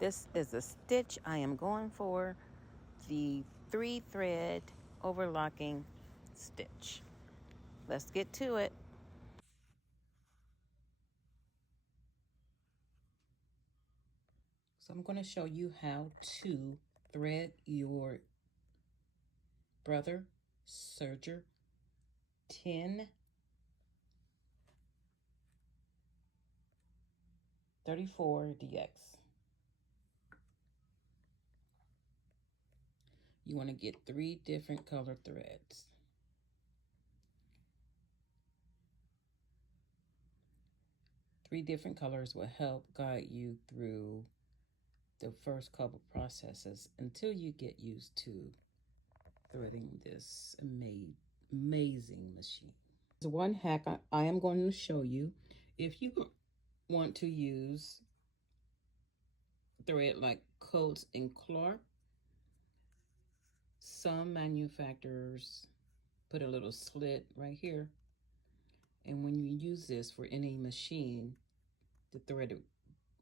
This is the stitch I am going for, the 3-thread overlocking stitch. Let's get to it. So I'm going to show you how to thread your Brother Serger 1034DX. You want to get 3 different color threads. Three different colors will help guide you through the first couple processes until you get used to threading this amazing machine. The one hack I am going to show you, if you want to use thread like Coates and Clark, some manufacturers put a little slit right here, and when you use this for any machine, the thread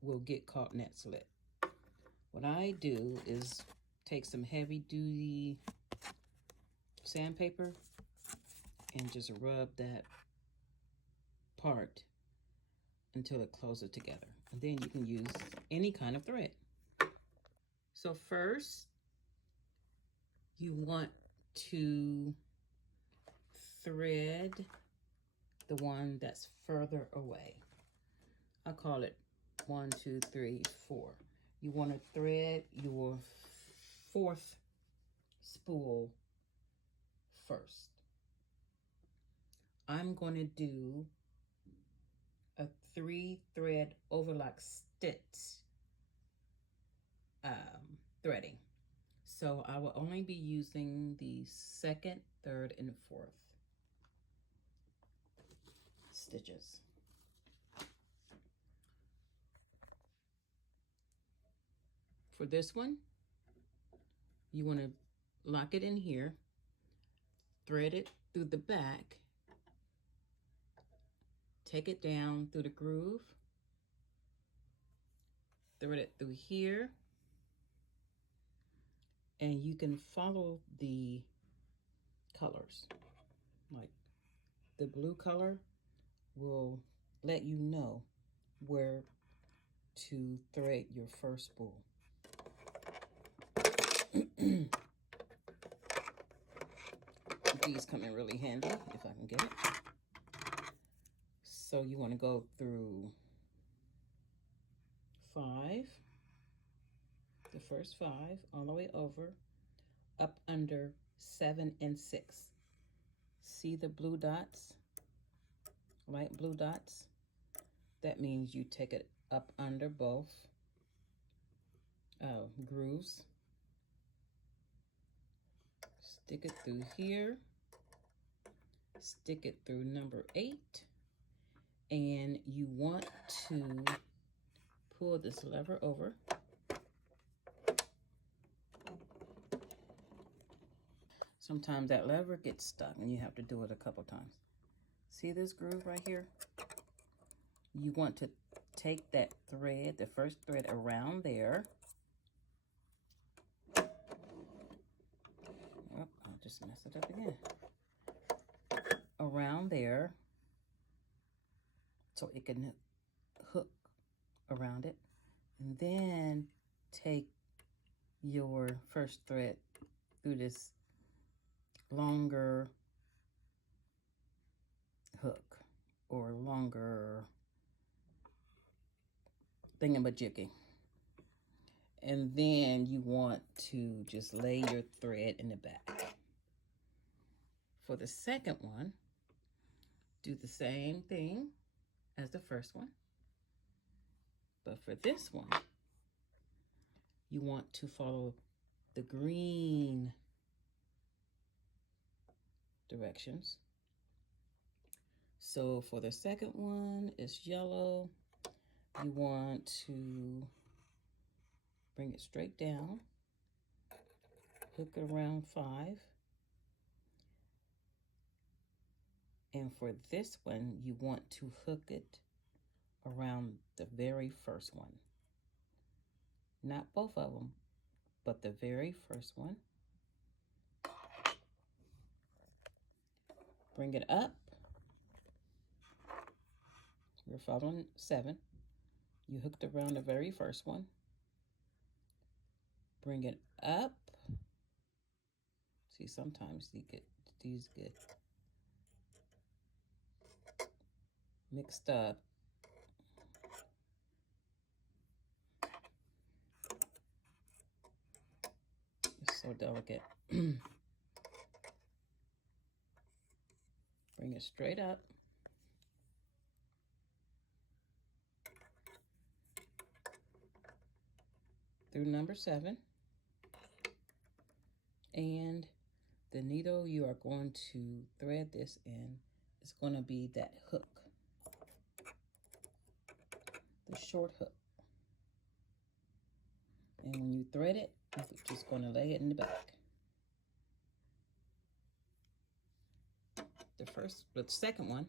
will get caught in that slit. What I do is take some heavy duty sandpaper and just rub that part until it closes together. And then you can use any kind of thread. So first, you want to thread the one that's further away. I call it 1, 2, 3, 4. You want to thread your 4th spool first. I'm going to do a 3-thread overlock stitch threading. So I will only be using the 2nd, 3rd, and 4th stitches. For this one, you want to lock it in here, thread it through the back, take it down through the groove, thread it through here, and you can follow the colors. Like the blue color will let you know where to thread your first spool. These come in really handy if I can get it. So you want to go through 5, the first 5, all the way over, up under 7 and 6. See the blue dots, light blue dots? That means you take it up under both grooves. Stick it through here. Stick it through number 8. And you want to pull this lever over. Sometimes that lever gets stuck and you have to do it a couple times. See this groove right here? You want to take that thread, the first thread around there. Oh, I'll just mess it up again. Around there, so it can hook around it. And then take your first thread through this longer hook or longer thingamajiggy. And then you want to just lay your thread in the back. For the second one, do the same thing as the first one. But for this one, you want to follow the green directions. So for the second one, it's yellow. You want to bring it straight down, hook it around 5. And for this one, you want to hook it around the very first one. not both of them, but the very first one. Bring it up. We're following 7. You hooked around the very first one. Bring it up. See, sometimes these get mixed up. It's so delicate. Bring it straight up. Through number 7. And the needle you are going to thread this in is going to be that hook, the short hook. And when you thread it, you're just going to lay it in the back. The second one,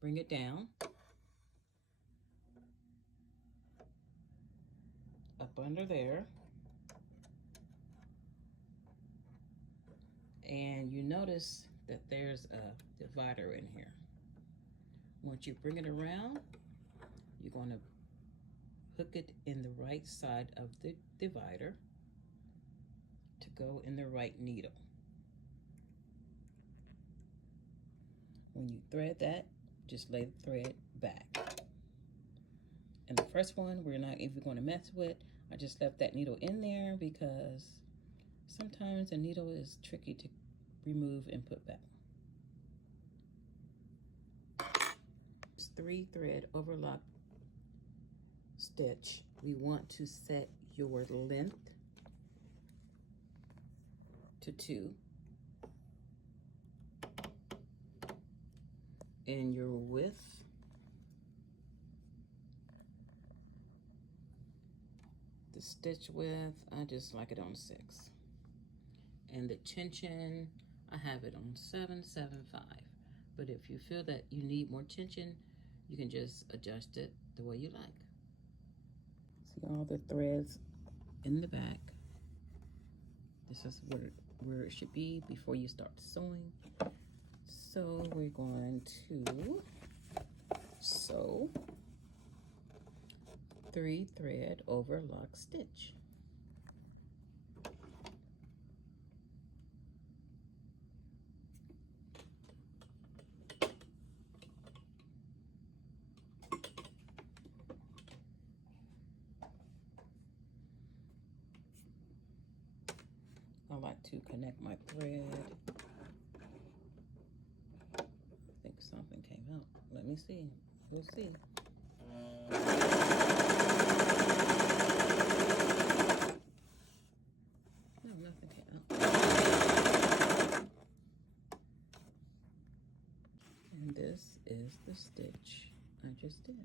bring it down, up under there, and you notice that there's a divider in here. Once you bring it around, you're going to hook it in the right side of the divider to go in the right needle. When you thread that, just lay the thread back. And the first one, we're not even going to mess with. I just left that needle in there because sometimes a needle is tricky to remove and put back. It's 3-thread overlock stitch. We want to set your length to 2 and your width the stitch width, I just like it on 6. And the tension, I have it on 775. But if you feel that you need more tension, you can just adjust it the way you like. See all the threads in the back. This is where it should be before you start sewing. So we're going to sew 3-thread overlock stitch. I like to connect my thread. I think something came out. Let me see. We'll see. No, nothing came out. And this is the stitch I just did.